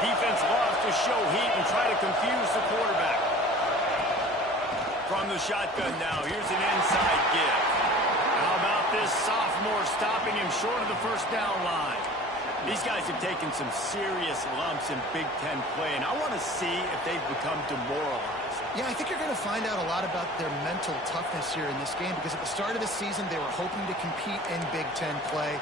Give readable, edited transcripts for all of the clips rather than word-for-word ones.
Defense loves to show heat and try to confuse the quarterback. From the shotgun now, here's an inside give. How about this sophomore stopping him short of the first down line? These guys have taken some serious lumps in Big Ten play, and I want to see if they've become demoralized. Yeah, I think you're going to find out a lot about their mental toughness here in this game, because at the start of the season, they were hoping to compete in Big Ten play.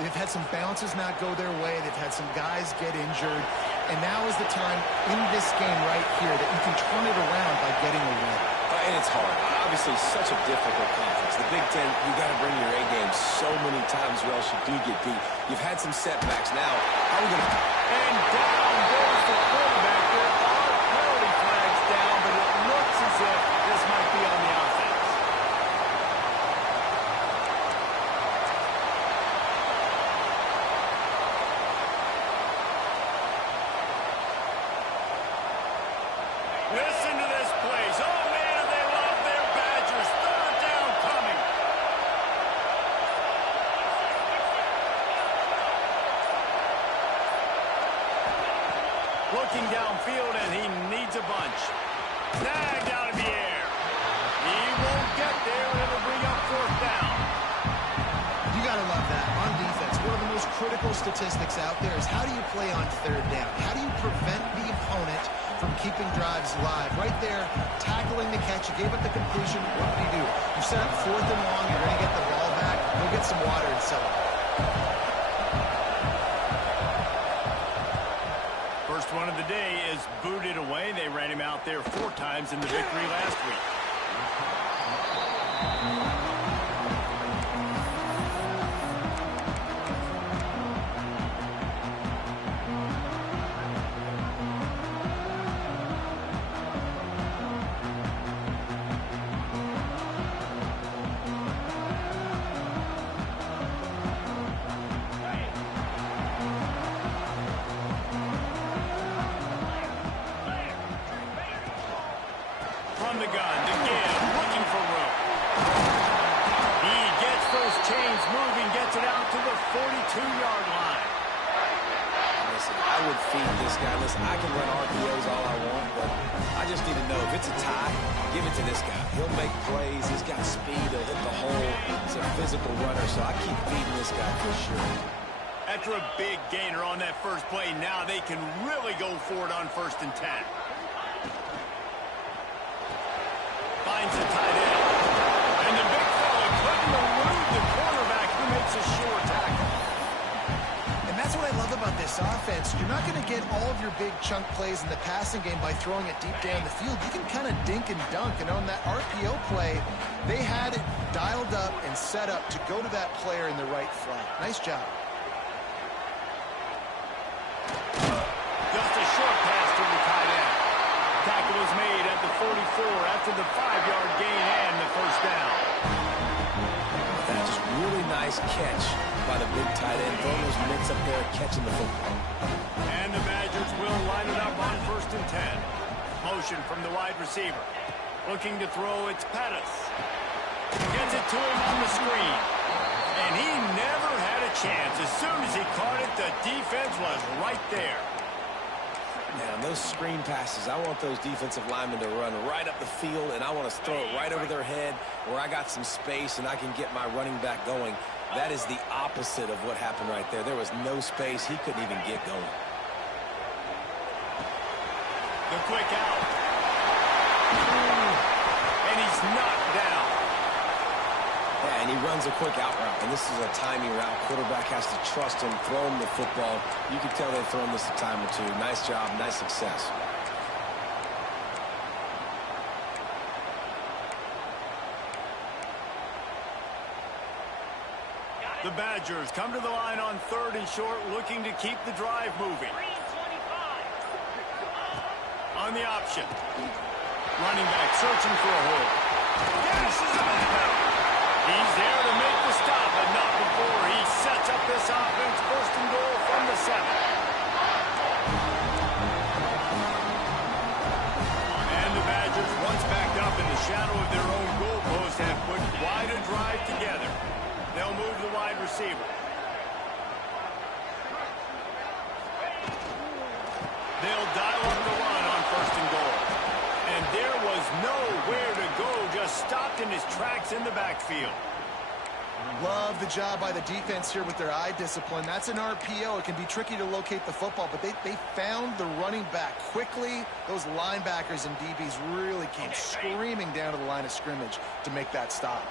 They've had some bounces not go their way. They've had some guys get injured. And now is the time in this game right here that you can turn it around by getting a win. And it's hard. Obviously, such a difficult conference. The Big Ten, you got to bring your A game so many times or else you do get beat. You've had some setbacks. Now, how are we going to... And down goes the quarterback. There are penalty flags down, but it looks as if this might be on the offense. Listen to this place. Oh, man, they love their Badgers. Third down coming. Looking downfield, and he needs a bunch. Snagged out of the air. He won't get there, and it'll bring up fourth down. You got to love that. On defense, one of the most critical statistics out there is how do you play on third down? How do you prevent the opponent from keeping drives live? Right there, tackling the catch. You gave up the completion. What do? You set up fourth and long. You're going to get the ball back. Go get some water and sell it. First one of the day is booted away. They ran him out there 4 times in the victory last week. From the gun to give, looking for room. He gets those chains moving, gets it out to the 42-yard line. Listen, I would feed this guy. Listen, I can run RPOs all I want, but I just need to know if it's a tie, give it to this guy. He'll make plays. He's got speed. He'll hit the hole. He's a physical runner, so I keep feeding this guy for sure. After a big gainer on that first play, now they can really go for it on 1st and 10. Finds a tight end. And the big fella couldn't elude the cornerback who makes a sure tackle. And that's what I love about this offense. You're not going to get all of your big chunk plays in the passing game by throwing it deep down the field. You can kind of dink and dunk. And on that RPO play, they had it dialed up and set up to go to that player in the right flat. Nice job. Just a short pass to the tight end. Tackle was made at the 44 after the 5-yard gain and the first down. That's just really nice catch by the big tight end. Throwing those mitts up there, catching the football. And the Badgers will line it up on 1st and 10. Motion from the wide receiver. Looking to throw, it's Pettis. Gets it to him on the screen. And he never had a chance. As soon as he caught it, the defense was right there. Now, those screen passes, I want those defensive linemen to run right up the field, and I want to throw it right over their head where I got some space and I can get my running back going. That is the opposite of what happened right there. There was no space. He couldn't even get going. The quick out. And he's knocked down. Yeah, and he runs a quick out route, and this is a timing route. Quarterback has to trust him, throw him the football. You can tell they've thrown this a time or two. Nice job, nice success. The Badgers come to the line on 3rd and short, looking to keep the drive moving. On the option. Running back searching for a hole. Gashes him out. He's there to make the stop, but not before he sets up this offense. 1st and goal from the 7. And the Badgers, once backed up in the shadow of their own goalpost, have put quite a drive together. They'll move the wide receiver. They'll dial up the run on 1st and goal. And there was nowhere to go, just stopped in his tracks in the backfield. Love the job by the defense here with their eye discipline. That's an RPO. It can be tricky to locate the football, but they found the running back quickly. Those linebackers and DBs really came screaming down to the line of scrimmage to make that stop.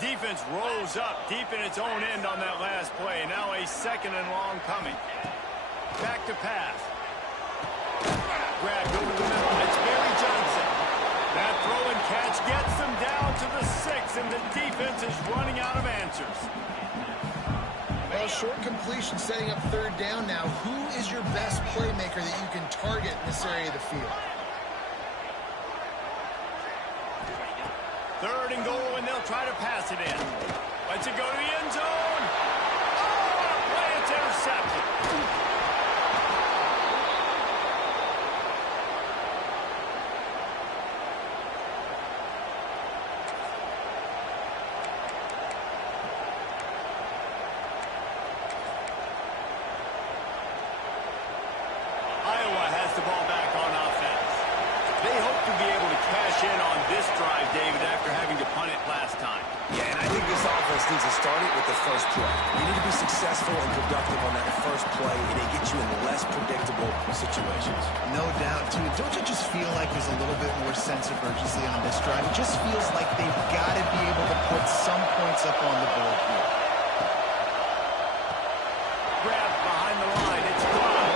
Defense rose up deep in its own end on that last play. Now a 2nd and long coming. Back to pass. Grabbed over the middle. It's Barry Johnson. That throw and catch gets them down to the 6, and the defense is running out of answers. Well, short completion setting up 3rd down now. Who is your best playmaker that you can target in this area of the field? 3rd and goal, and they'll try to pass it in. Lets it go to the end zone. Oh, play, it's intercepted. Iowa has the ball back on offense. They hope to be able to cash in on this drive, David, after having to punt it last time. Yeah, and I think this offense needs to start it with the first play. You need to be successful and productive on that first play, and it gets you in less predictable situations. No doubt, too. Don't you just feel like there's a little bit more sense of urgency on this drive? It just feels like they've got to be able to put some points up on the board here. Grabbed behind the line. It's gone.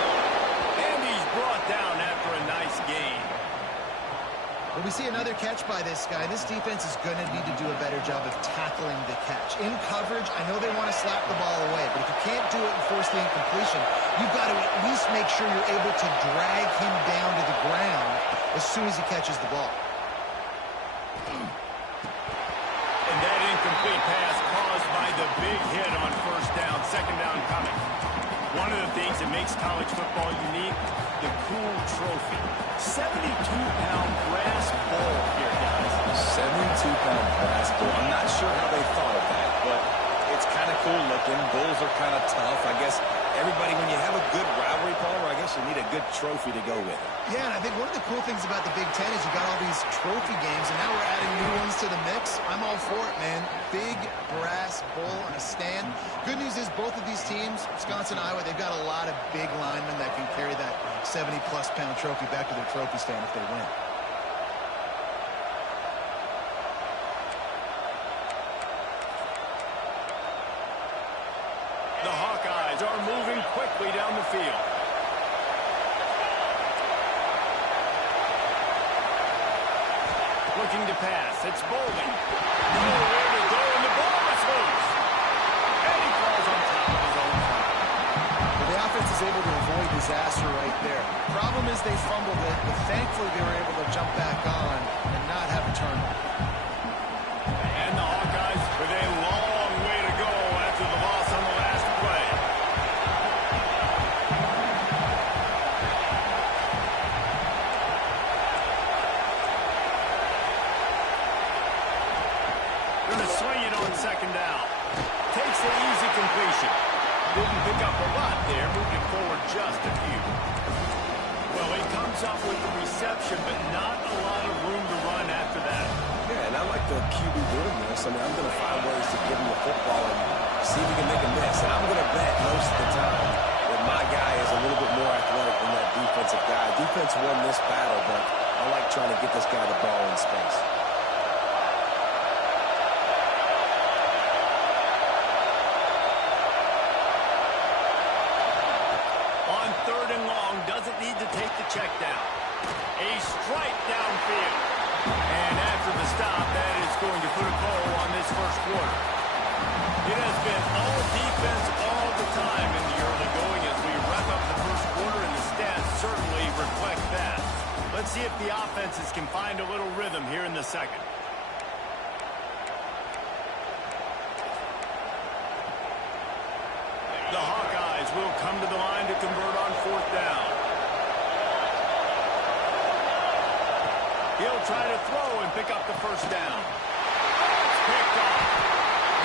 And he's brought down after a nice gain. When we see another catch by this guy, this defense is going to need to do a better job of tackling the catch. In coverage, I know they want to slap the ball away, but if you can't do it and force the incompletion, you've got to at least make sure you're able to drag him down to the ground as soon as he catches the ball. And that incomplete pass caused by the big hit on 1st down, 2nd down coming. One of the things that makes college football unique, the cool trophy. 72-pound brass ball here, guys. 72-pound brass ball. I'm not sure how they thought of that, but it's kind of cool looking. Bulls are kind of tough. I guess everybody, when you have a good rivalry, Palmer, I guess you need a good trophy to go with it. Yeah, and I think one of the cool things about the Big Ten is you got all these trophy games, and now we're adding new ones to the mix. I'm all for it, man. Big brass bull on a stand. Good news is both of these teams, Wisconsin, Iowa, they've got a lot of big linemen that can carry that 70-plus pound trophy back to their trophy stand if they win. The Hawkeyes are moving quickly down the field. Looking to pass. It's Bolden. Nowhere to go, and the ball is loose. And he falls on top of his own line. Well, the offense is able to avoid disaster right there. Problem is they fumbled it, but thankfully they were able to jump back on and not have a turnover. And the Hawkeyes with a long way to go after the loss on the last play. Going to swing it on 2nd down. Takes the easy completion. Didn't pick up a lot there, moved it forward just a few. Well, he comes up with the reception, but not a lot of room to run after that. Yeah, and I like the QB doing this. I mean, I'm going to find ways to give him the football and see if he can make a miss. And I'm going to bet most of the time that my guy is a little bit more athletic than that defensive guy. Defense won this battle, but I like trying to get this guy the ball in space. On 3rd and long, doesn't need to take the check down. A strike downfield. And after the stop, that is going to put a bow on this 1st quarter. It has been all defense all the time in the early going as we wrap up the 1st quarter, and the stats certainly reflect that. Let's see if the offenses can find a little rhythm here in the 2nd. The Hawkeyes will come to the line to convert on 4th down. He'll try to throw and pick up the 1st down. It's picked off.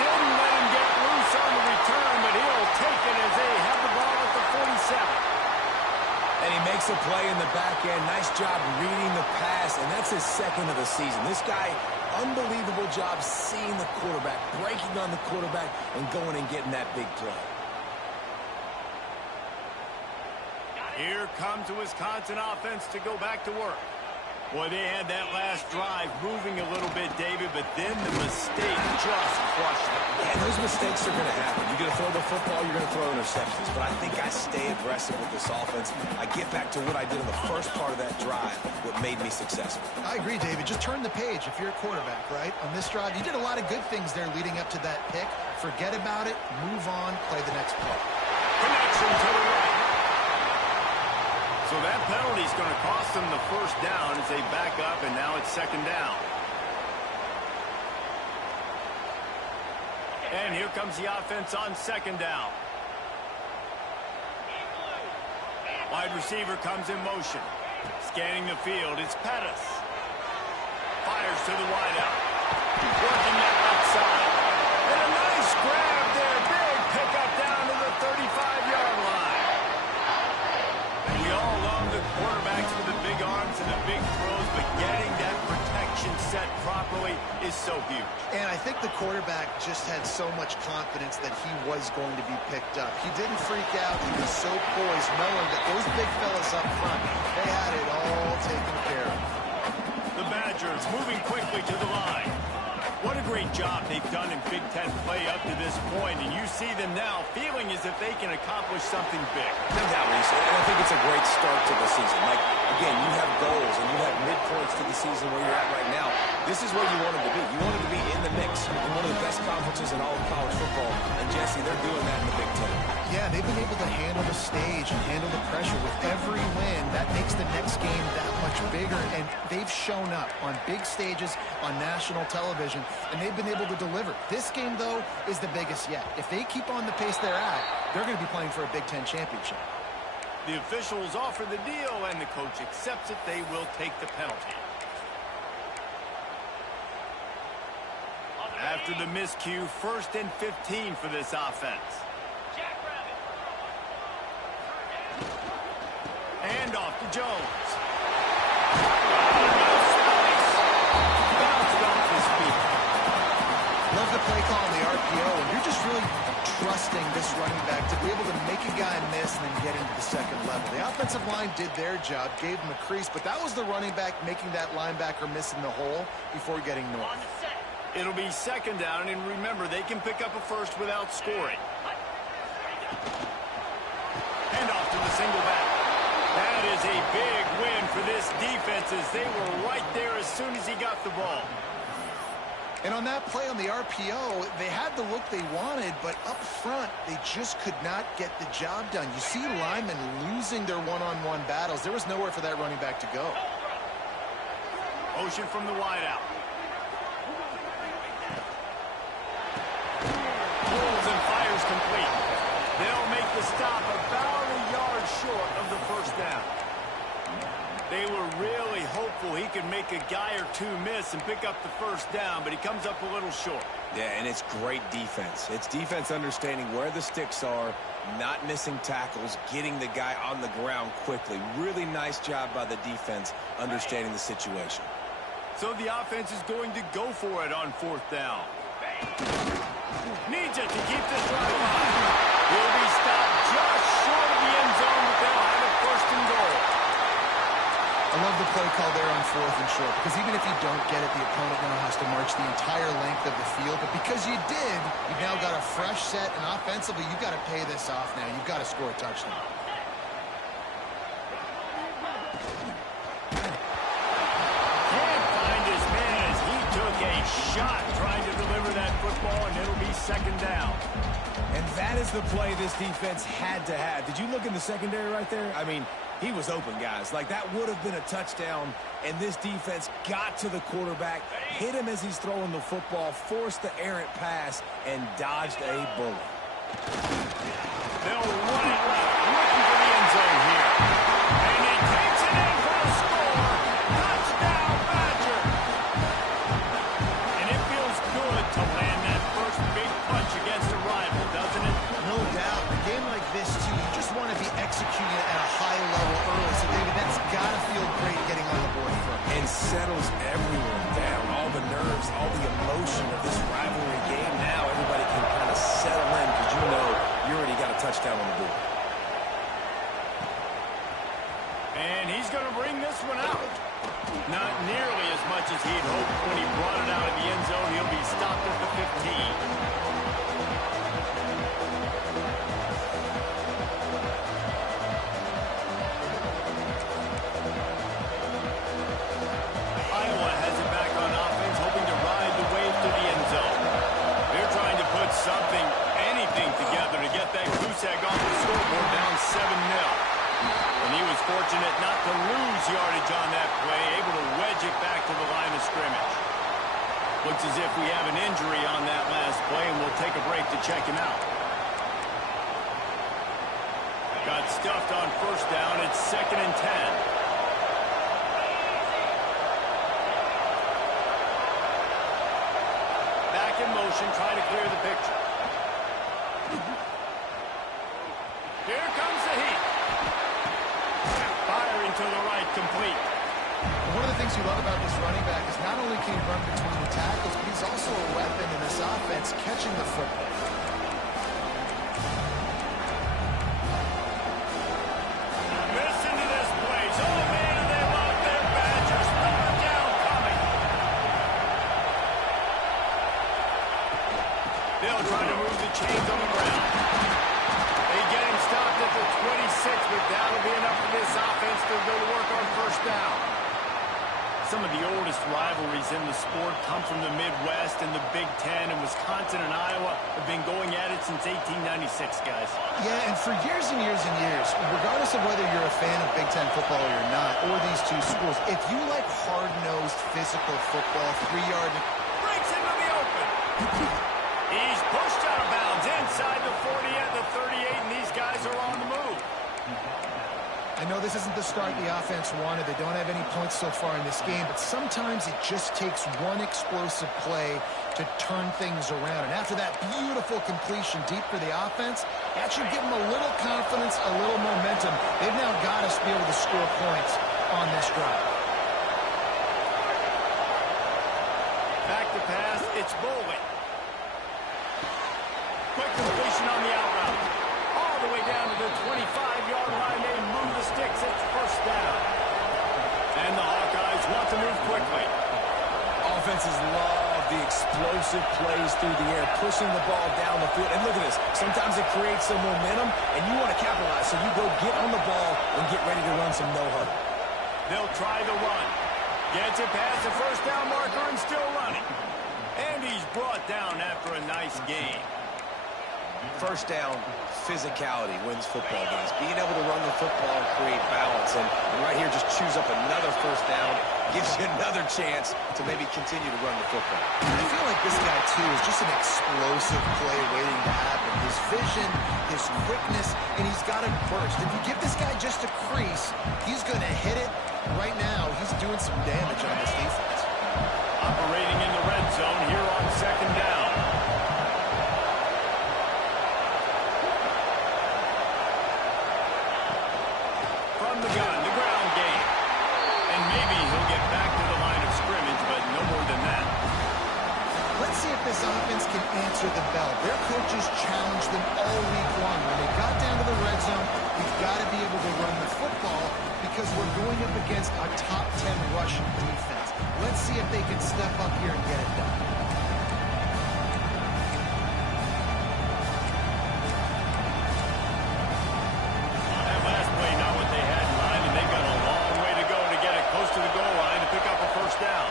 Didn't let him get loose on the return, but he'll take it as they have the ball at the 47. And he makes a play in the back end. Nice job reading the pass, and that's his second of the season. This guy, unbelievable job seeing the quarterback, breaking on the quarterback, and going and getting that big play. Here comes the Wisconsin offense to go back to work. Boy, they had that last drive moving a little bit, David, but then the mistake just crushed them. Yeah, those mistakes are going to happen. You're going to throw the football, you're going to throw interceptions. But I think I stay aggressive with this offense. I get back to what I did in the first part of that drive, what made me successful. I agree, David. Just turn the page if you're a quarterback, right? On this drive, you did a lot of good things there leading up to that pick. Forget about it, move on, play the next play. Connection to the right. So that penalty is going to cost them the first down as they back up, and now it's second down. And here comes the offense on second down. Wide receiver comes in motion. Scanning the field, it's Pettis. Fires to the wideout. Working that left side. And a nice grab there. Big pickup down to the 35-yard line. We all love the quarterbacks with the big arms and the big throws, but getting that protection set properly is so huge. And I think the quarterback just had so much confidence that he was going to be picked up. He didn't freak out. He was so poised, knowing that those big fellas up front, they had it all taken care of. The Badgers moving quickly to the line. What a great job they've done in Big Ten play up to this point, and you see them now feeling as if they can accomplish something big. No doubt, Reese, and I think it's a great start to the season. Like, again, you have goals and you have midpoints to the season where you're at right now. This is where you want them to be. You want them to be in the mix in one of the best conferences in all of college football, and Jesse, they're doing that in the Big Ten. Yeah, they've been able to handle the stage and handle the pressure with every win. That makes the next game that much bigger, and they've shown up on big stages on national television, and they've been able to deliver. This game, though, is the biggest yet. If they keep on the pace they're at, they're going to be playing for a Big Ten championship. The officials offer the deal, and the coach accepts it. They will take the penalty. After the miscue, 1st and 15 for this offense. Hand off to Jones. Bounced off his feet. Love the play call on the RPO, and you're just really trusting this running back to be able to make a guy miss and then get into the second level. The offensive line did their job, gave him a crease, but that was the running back making that linebacker miss in the hole before getting north. It'll be second down, and remember, they can pick up a first without scoring. Hand off to the single back. That is a big win for this defense as they were right there as soon as he got the ball. And on that play on the RPO, they had the look they wanted, but up front, they just could not get the job done. You see linemen losing their one-on-one battles. There was nowhere for that running back to go. Motion from the wideout. Pulls and fires complete. They'll make the stop about a yard short of the first down. They were really hopeful he could make a guy or two miss and pick up the first down, but he comes up a little short. Yeah, and it's great defense. It's defense understanding where the sticks are, not missing tackles, getting the guy on the ground quickly. Really nice job by the defense understanding the situation. So the offense is going to go for it on 4th down. Needs it to keep this drive alive. He'll be stopped just short of the end zone, but they'll have it 1st and goal. I love the play call there on 4th and short, because even if you don't get it, the opponent now has to march the entire length of the field. But because you did, you've now got a fresh set, and offensively, you've got to pay this off now. You've got to score a touchdown. Can't find his man as he took a shot trying to deliver that football, and it'll be second down. And that is the play this defense had to have. Did you look in the secondary right there? I mean, he was open, guys. Like, that would have been a touchdown, and this defense got to the quarterback, hit him as he's throwing the football, forced the errant pass, and dodged a bullet. They'll run it left, looking for the end zone here. And he takes it in for the score. Touchdown, Badger. And it feels good to land that first big punch against a rival, doesn't it? No doubt. A game like this, too, you just want to be executing at a high level early. touchdown on the board. And he's going to bring this one out. Not nearly as much as he'd hoped when he brought it out of the end zone. He'll be stopped at the 15. Something, anything together to get that goose egg off the scoreboard down 7-0. And he was fortunate not to lose yardage on that play, able to wedge it back to the line of scrimmage. Looks as if we have an injury on that last play, and we'll take a break to check him out. Got stuffed on first down. It's 2nd and 10. In motion, trying to clear the picture. Here comes the heat. Firing to the right, complete. One of the things you love about this running back is not only can he run between the tackles, but he's also a weapon in this offense, catching the football. Listen to this place. Oh, man, they love their Badgers. Third down coming. They'll try to move the chains on the ground. They get him stopped at the 26, but that'll be enough for this offense to go to work on first down. Some of the oldest rivalries in the sport come from the Midwest, and the Big Ten, and Wisconsin and Iowa have been going at it since 1896, guys. Yeah, and for years and years and years, regardless of whether you're a fan of Big Ten football or not, or these two schools, if you like hard-nosed physical football, 3-yard... Breaks into the open. He's pushed out of bounds inside the 40 at the 38, and these guys are on the move. I know this isn't the start the offense wanted. They don't have any points so far in this game, but sometimes it just takes one explosive play to turn things around. And after that beautiful completion deep for the offense, that should give them a little confidence, a little momentum. They've now got us to be able to score points on this drive. Back to pass, it's Bowling. Quick completion on the out route. All the way down to the 25-yard line. They move the sticks. It's first down. And the Hawkeyes want to move quickly. Offenses love the explosive plays through the air, pushing the ball down the field. And look at this. Sometimes it creates some momentum, and you want to capitalize. So you go get on the ball and get ready to run some no-huddle. They'll try the run. Gets it past the first down marker and still running. And he's brought down after a nice game. First down, physicality wins football games. Being able to run the football and create balance. And right here, just choose up another first down. Gives you another chance to maybe continue to run the football. I feel like this guy, too, is just an explosive play waiting to happen. His vision, his quickness, and he's got a burst. If you give this guy just a crease, he's going to hit it. Right now, he's doing some damage on this defense. Operating in the red zone here on second down. From the gun, the ground game. And maybe he'll get back to the line of scrimmage, but no more than that. Let's see if this offense can answer the bell. Their coaches challenged them all week long. When they got down to the red zone, we've got to be able to run the football because we're going up against a top 10 rushing defense. Let's see if they can step up here and get it done. That last play, not what they had in mind, and they've got a long way to go to get it close to the goal line to pick up a first down.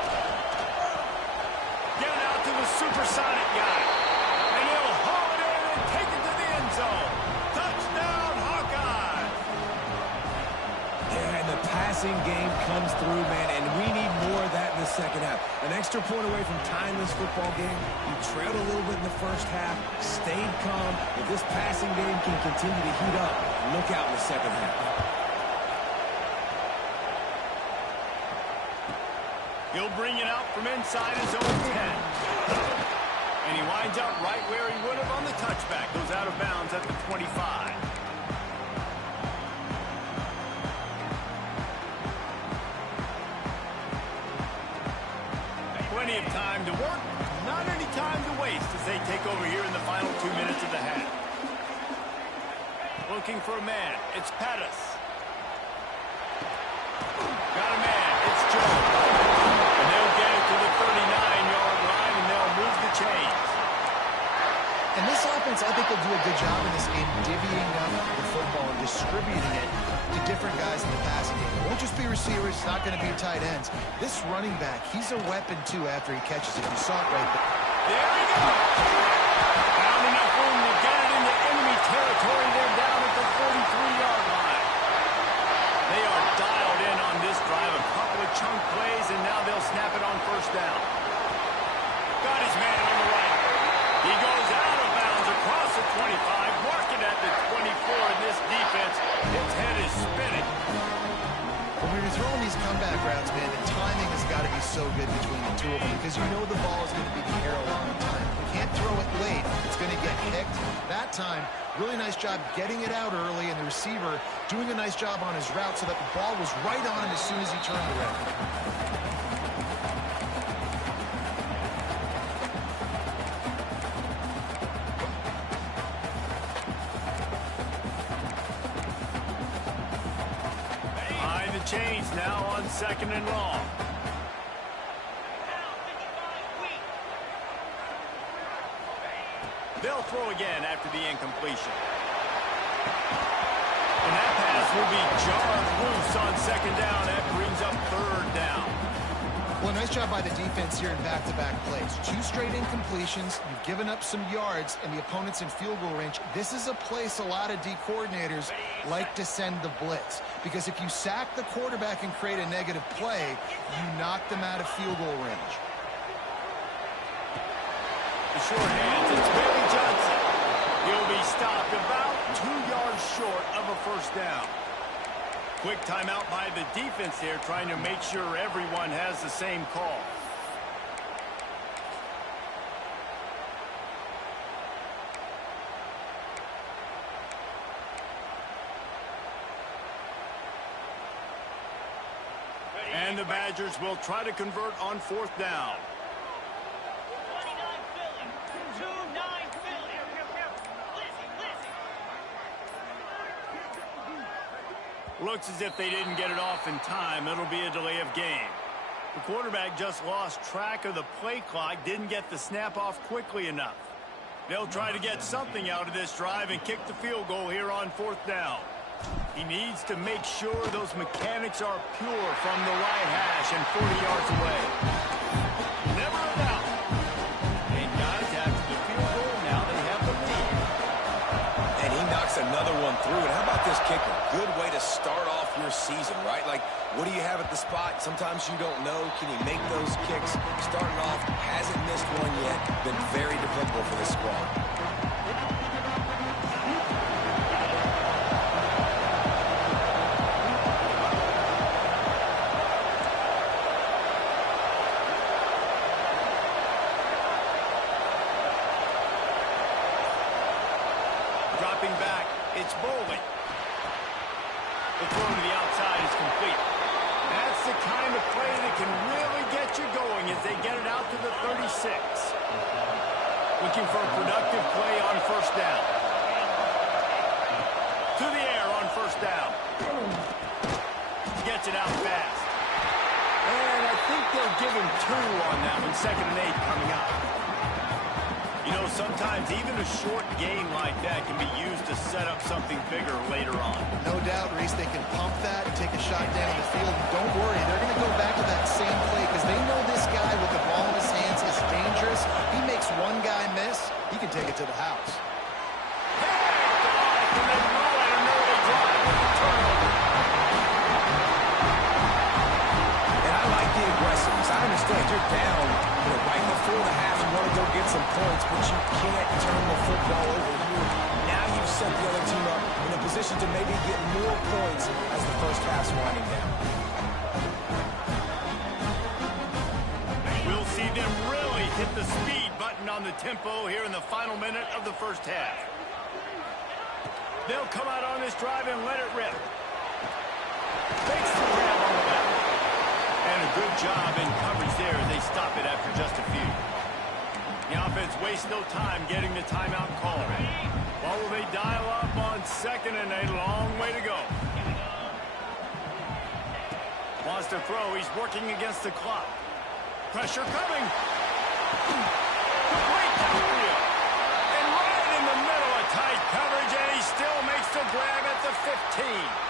Get it out to the supersonic guy. And he'll haul it in and take it to the end zone. Touchdown, Hawkeye! Yeah, and the passing game comes through, man, and we need more of that in the second half. An extra point away from tying this football game. You trailed a little bit in the first half, stayed calm. If this passing game can continue to heat up, look out in the second half. He'll bring it out from inside his own 10. And he winds up right where he would have on the touchback. Goes out of bounds at the 25. Plenty of time to work, not any time to waste as they take over here in the final 2 minutes of the half. looking for a man. It's Pettis. Got a man. It's Jones. And they'll get it to the 39-yard line, and they'll move the chains. And this offense, I think, will do a good job in this game divvying up the football and distributing it to different guys in the passing game. It won't just be receivers. It's not going to be tight ends. This running back, he's a weapon, too, after he catches it. You saw it right there. There he goes. Found enough room to get it into enemy territory. They're down at the 43-yard line. They are dialed in on this drive. A couple of chunk plays, and now they'll snap it on first down. Got his man on the right. He goes out of bounds across the 25, marking at the 24 in this defense. His head is spinning. When you're throwing these comeback routes, man, the timing has got to be so good between the two of them because you know the ball is going to be the arrow on the time. You can't throw it late. It's going to get kicked. That time, really nice job getting it out early, and the receiver doing a nice job on his route so that the ball was right on him as soon as he turned around. Chains now on 2nd and long. They'll throw again after the incompletion. And that pass will be jarred loose on 2nd down. That brings up 3rd down. Well, nice job by the defense here in back-to-back plays. 2 straight incompletions. You've given up some yards, and the opponent's in field goal range. This is a place a lot of D coordinators like to send the blitz. Because if you sack the quarterback and create a negative play, you knock them out of field goal range. The short hands, it's Bailey Johnson. He'll be stopped about 2 yards short of a first down. Quick timeout by the defense here, trying to make sure everyone has the same call. And the Badgers will try to convert on 4th down. Looks as if they didn't get it off in time. It'll be a delay of game. The quarterback just lost track of the play clock, didn't get the snap off quickly enough. They'll try to get something out of this drive and kick the field goal here on 4th down. He needs to make sure those mechanics are pure from the right hash and 40 yards away. Never a doubt. They got it after the field goal. Now they have the lead. And he knocks another one through. And how about this kicker? Good way to start off your season, right? Like, what do you have at the spot? Sometimes you don't know. Can he make those kicks? Starting off, hasn't missed one yet. Been very dependable for this squad. Dropping back, it's Bowling. The throw to the outside is complete. That's the kind of play that can really get you going as they get it out to the 36. Looking for a productive play on first down. To the air on first down. Gets it out fast. And I think they'll give him 2 on that one. 2nd and 8 coming up. You know, sometimes even a short game like that can be used to set up something bigger later on. No doubt, Reese, they can pump that and take a shot down the field. And don't worry, they're going to go back to that same play because they know this guy with the ball in his hands is dangerous. He makes one guy miss, he can take it to the house. And I like the aggressiveness. I understand you're down, right before the half. You want to go get some points, but you can't turn the football over here. Now you've set the other team up in a position to maybe get more points as the first half's winding down. We'll see them really hit the speed button on the tempo here in the final minute of the first half. They'll come out on this drive and let it rip. Fakes the grab on the left. And a good job in coverage there as they stop it after just a few. The offense wastes no time getting the timeout call. What will they dial up on 2nd and a long way to go? Wants to throw. He's working against the clock. Pressure coming. Complete downfield. And right in the middle of tight coverage, and he still makes the grab at the 15.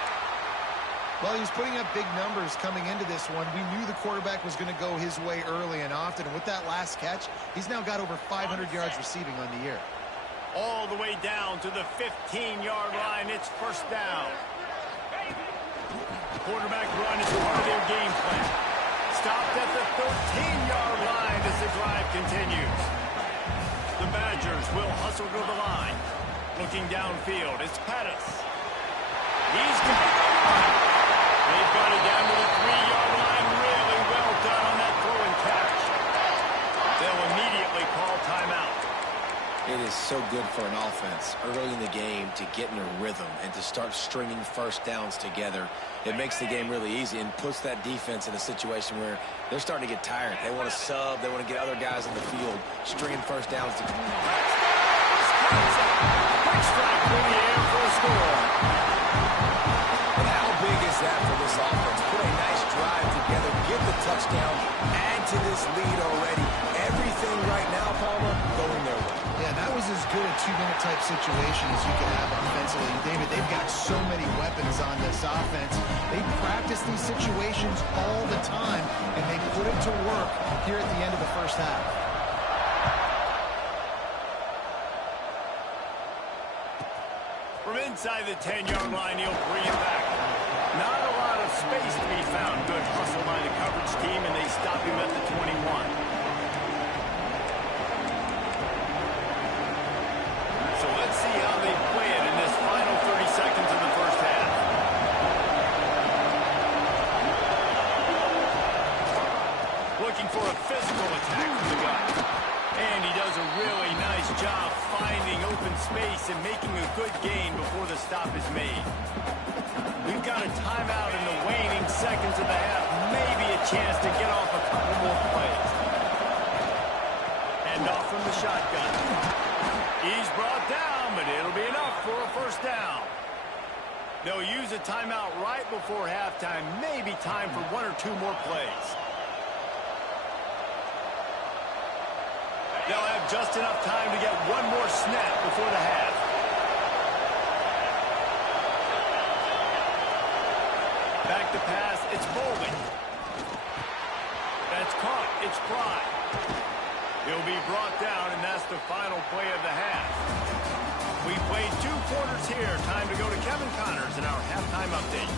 Well, he's putting up big numbers coming into this one. We knew the quarterback was going to go his way early and often. And with that last catch, he's now got over 500 yards receiving on the year. All the way down to the 15-yard line. It's first down. Quarterback run is part of their game plan. Stopped at the 13-yard line as the drive continues. The Badgers will hustle to the line. Looking downfield, it's Pettis. He's got it. They've got it down to the 3-yard line. Really well done on that throw and catch. They'll immediately call timeout. It is so good for an offense early in the game to get in a rhythm and to start stringing first downs together. It makes the game really easy and puts that defense in a situation where they're starting to get tired. They want to sub. They want to get other guys in the field, stringing first downs together. Quick strike through the air for a score. And how big is that for this offense? Put a nice drive together, get the touchdown, add to this lead already. Everything right now, Palmer, going their way. Yeah, that was as good a 2-minute type situation as you could have offensively. David, they've got so many weapons on this offense. They practice these situations all the time, and they put it to work here at the end of the first half. From inside the 10-yard line, he'll bring it back. Not a lot of space to be found. Good hustle by the coverage team, and they stop him at the 21. So let's see how they play it in this final 30 seconds of the first half. Looking for a physical attack from the guy. And he does a really nice job finding open space and making a good gain before the stop is made. We've got a timeout in the waning seconds of the half. Maybe a chance to get off a couple more plays. And off from the shotgun. He's brought down, but it'll be enough for a first down. They'll use a timeout right before halftime. Maybe time for 1 or 2 more plays. They'll have just enough time to get 1 more snap before the half. Back to pass, it's Bowling. That's caught, it's Fry. He'll be brought down, and that's the final play of the half. We played 2 quarters here. Time to go to Kevin Connors in our halftime update.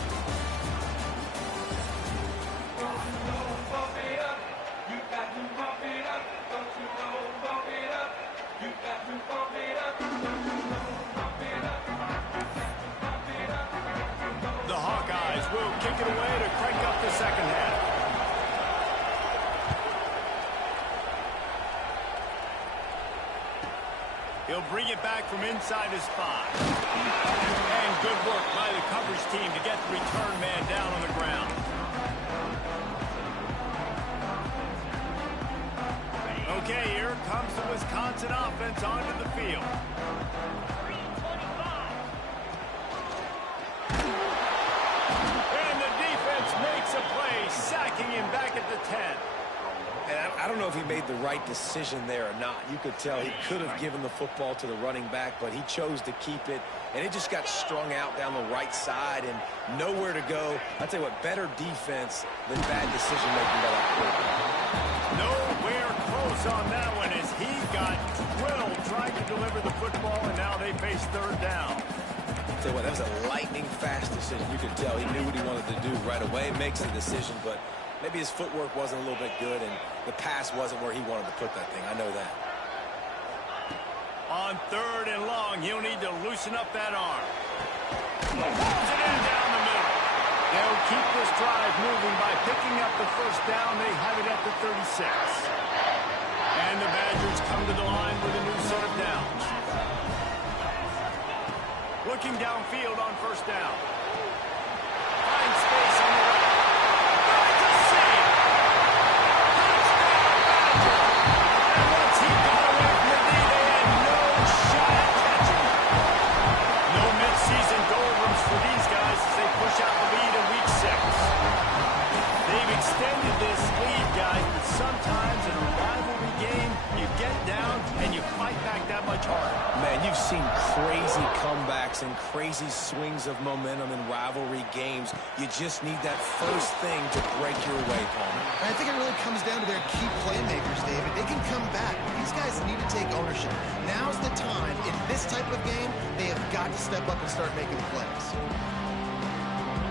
The Hawkeyes will kick it away to crank up the second half. He'll bring it back from inside his spot. And good work by the coverage team to get the return man down on the ground. Okay, here comes the Wisconsin offense onto the field. And the defense makes a play, sacking him back at the 10. And I don't know if he made the right decision there or not. You could tell he could have given the football to the running back, but he chose to keep it, and it just got strung out down the right side and nowhere to go. I'll tell you what, better defense than bad decision-making by that quarterback. Nowhere close on that one as he got drilled trying to deliver the football, and now they face third down. I'll tell you what, that was a lightning-fast decision. You could tell he knew what he wanted to do right away, makes the decision, but maybe his footwork wasn't a little bit good, and the pass wasn't where he wanted to put that thing. I know that. On 3rd and long, he'll need to loosen up that arm. Pulls it in down the middle. They'll keep this drive moving by picking up the first down. They have it at the 36. And the Badgers come to the line with a new set of downs. Looking downfield on first down. Finds space on the right. Finds a seam. Touchdown, Badger. And once he got away we've seen crazy comebacks and crazy swings of momentum in rivalry games. You just need that first thing to break your way, Palmer. And I think it really comes down to their key playmakers, David. They can come back. These guys need to take ownership. Now's the time. In this type of game, they have got to step up and start making plays.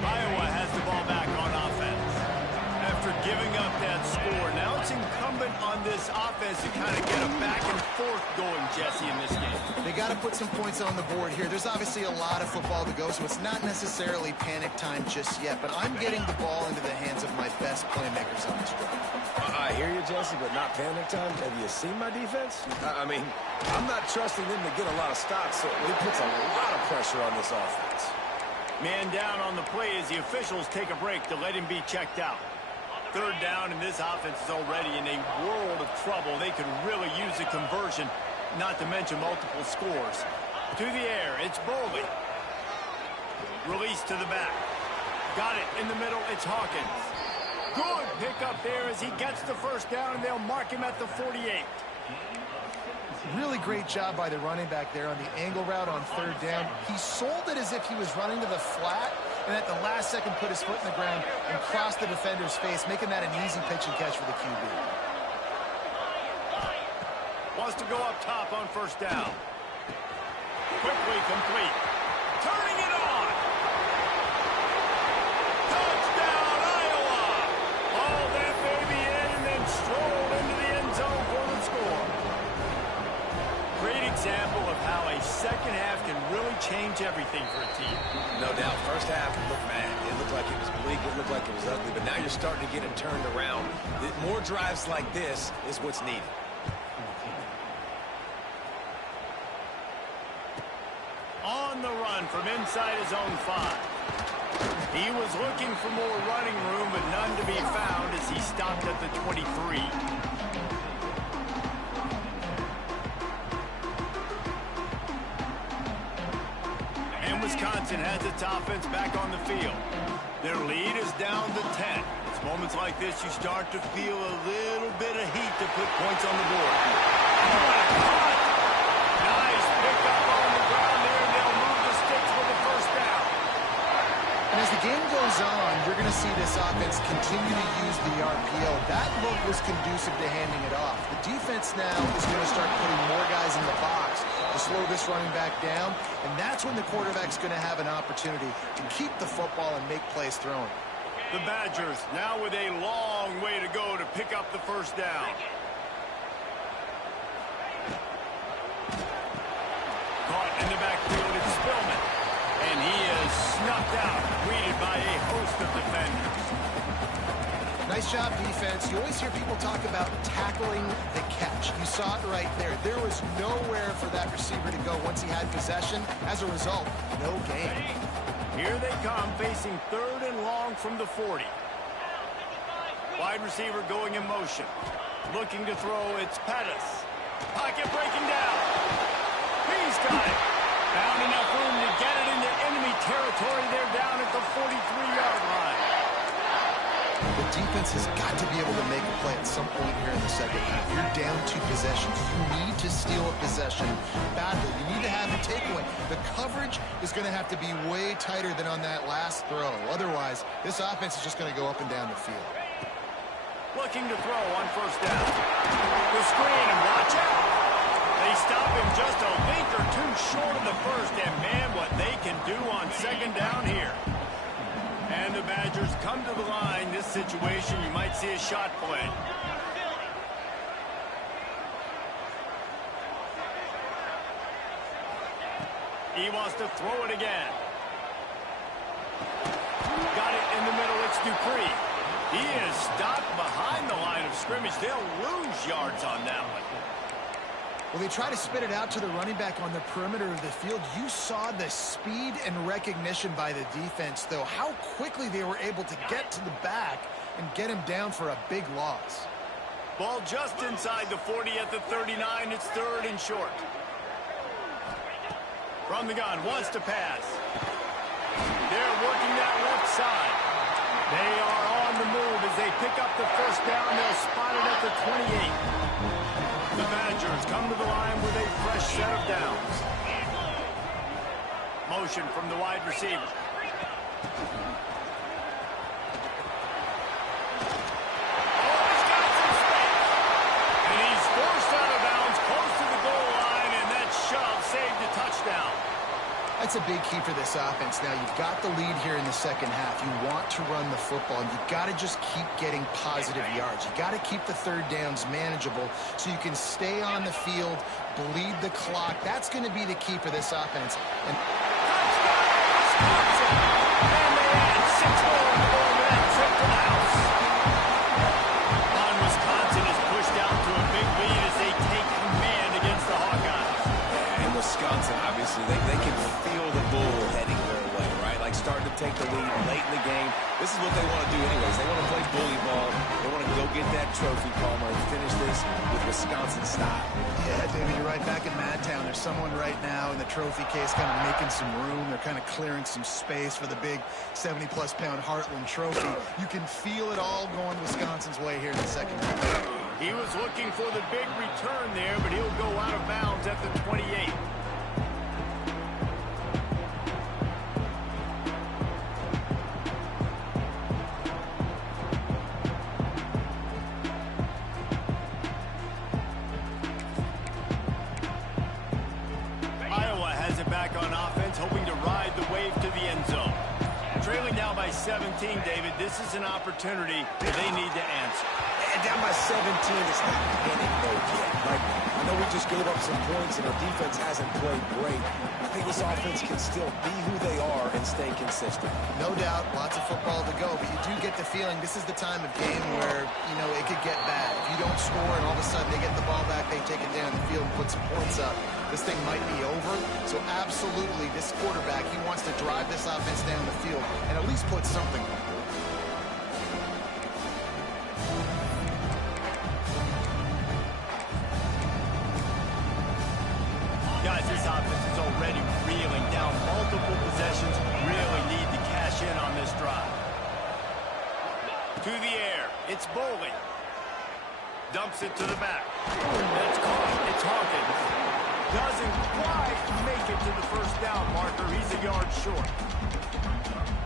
Iowa has the ball back on offense. After giving up that score, now it's incumbent on this offense to kind of get a back and forth going, Jesse, in this game. They got to put some points on the board here. There's obviously a lot of football to go, so it's not necessarily panic time just yet, but I'm getting the ball into the hands of my best playmakers on this drive. I hear you, Jesse, but not panic time. Have you seen my defense? I mean, I'm not trusting them to get a lot of stops, so it puts a lot of pressure on this offense. Man down on the play as the officials take a break to let him be checked out. Third down, and this offense is already in a world of trouble. They could really use a conversion, not to mention multiple scores. To the air, it's Bowley. Release to the back. Got it in the middle, it's Hawkins. Good pickup there as he gets the first down, and they'll mark him at the 48. Really great job by the running back there on the angle route on third down. He sold it as if he was running to the flat, and at the last second put his foot in the ground and crossed the defender's face, making that an easy pitch and catch for the QB. Wants to go up top on first down. Quickly complete. Turning it on. Touchdown, Iowa. Hauled that baby in and then strolled into the end zone for the score. Great example of how a second half can really change everything for a team. No doubt. First half, it looked bad. It looked like it was bleak. It looked like it was ugly. But now you're starting to get it turned around. More drives like this is what's needed. On the run from inside his own 5. He was looking for more running room, but none to be found as he stopped at the 23. Wisconsin has its offense back on the field. Their lead is down to 10. It's moments like this you start to feel a little bit of heat to put points on the board. What a cut! Nice pickup on the ground there, and they'll move the sticks for the first down. And as the game goes on, you're going to see this offense continue to use the RPO. That look was conducive to handing it off. The defense now is going to start putting more guys in the box to slow this running back down, and that's when the quarterback's going to have an opportunity to keep the football and make plays throwing. The Badgers now with a long way to go to pick up the first down. Caught in the backfield, it's Spillman. And he is snuffed out, greeted by a host of defenders. Nice job, defense. You always hear people talk about tackling the catch. You saw it right there. There was nowhere for that receiver to go once he had possession. As a result, no gain. Here they come, facing third and long from the 40. Wide receiver going in motion. Looking to throw, it's Pettis. Pocket breaking down. He's got it. Found enough room to get it into enemy territory. They're down at the 43-yard line. The defense has got to be able to make a play at some point here in the second half. You're down 2 possessions. You need to steal a possession badly. You need to have a takeaway. The coverage is going to have to be way tighter than on that last throw. Otherwise, this offense is just going to go up and down the field. Looking to throw on first down. The screen, and watch out. They stop him just a link or two short of the first, and man, what they can do on second down here. And the Badgers come to the line. This situation, you might see a shot play. He wants to throw it again. Got it in the middle, it's Dupree. He is stopped behind the line of scrimmage. They'll lose yards on that one. Well, they try to spit it out to the running back on the perimeter of the field. You saw the speed and recognition by the defense, though. How quickly they were able to get to the back and get him down for a big loss. Ball just inside the 40 at the 39. It's third and short. From the gun, wants to pass. They're working that left side. They are on the move as they pick up the first down. They'll spot it at the 28. The Badgers come to the line with a fresh set of downs. Motion from the wide receiver. That's a big key for this offense. Now, you've got the lead here in the second half. You want to run the football, and you've got to just keep getting positive yards. You've got to keep the third downs manageable so you can stay on the field, bleed the clock. That's going to be the key for this offense. And Wisconsin is pushed out to a big lead as they take command against the Hawkeyes. And Wisconsin, obviously, they can feel the bull heading their way, right? Like starting to take the lead late in the game. This is what they want to do anyways. They want to play bully ball. They want to go get that trophy, Palmer, and finish this with Wisconsin style. Yeah, David, you're right. Back in Madtown, there's someone right now in the trophy case kind of making some room. They're kind of clearing some space for the big 70-plus pound Heartland trophy. You can feel it all going Wisconsin's way here in the second half. He was looking for the big return there, but he'll go out of bounds at the 28. Iowa has it back on offense, hoping to ride the wave to the end zone. Trailing down by 17, David, this is an opportunity that they need to answer. And down by 17, it's not panic mode yet. Like, I know we just gave up some points and our defense hasn't played great. I think this offense can still be who they are and stay consistent. No doubt, lots of football to go, but you do get the feeling this is the time of game where, you know, it could get bad. If you don't score and all of a sudden they get the ball back, they take it down the field and put some points up, this thing might be over. So absolutely, this quarterback, he wants to drive this offense down the field and at least put something on. Guys, this offense is already reeling down multiple possessions. Really need to cash in on this drive. To the air. It's Bowling. Dumps it to the back. That's caught. It's Hawkins. Doesn't quite make it to the first down marker. He's a yard short.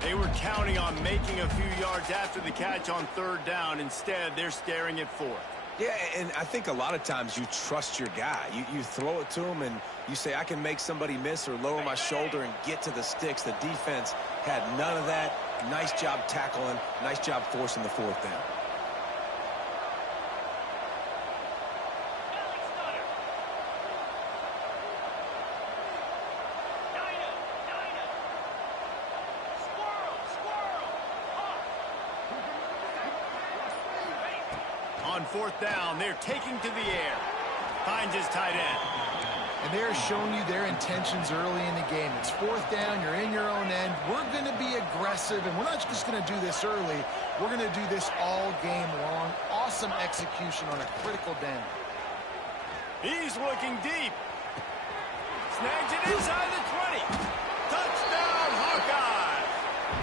They were counting on making a few yards after the catch on third down. Instead, they're staring at fourth. Yeah, and I think a lot of times you trust your guy. You throw it to him and you say, I can make somebody miss or lower my shoulder and get to the sticks. The defense had none of that. Nice job tackling. Nice job forcing the fourth down. On fourth down, they're taking to the air. Finds his tight end. And they're showing you their intentions early in the game. It's fourth down. You're in your own end. We're going to be aggressive, and we're not just going to do this early. We're going to do this all game long. Awesome execution on a critical down. He's looking deep. Snags it inside the 20. Touchdown, Hawkeye.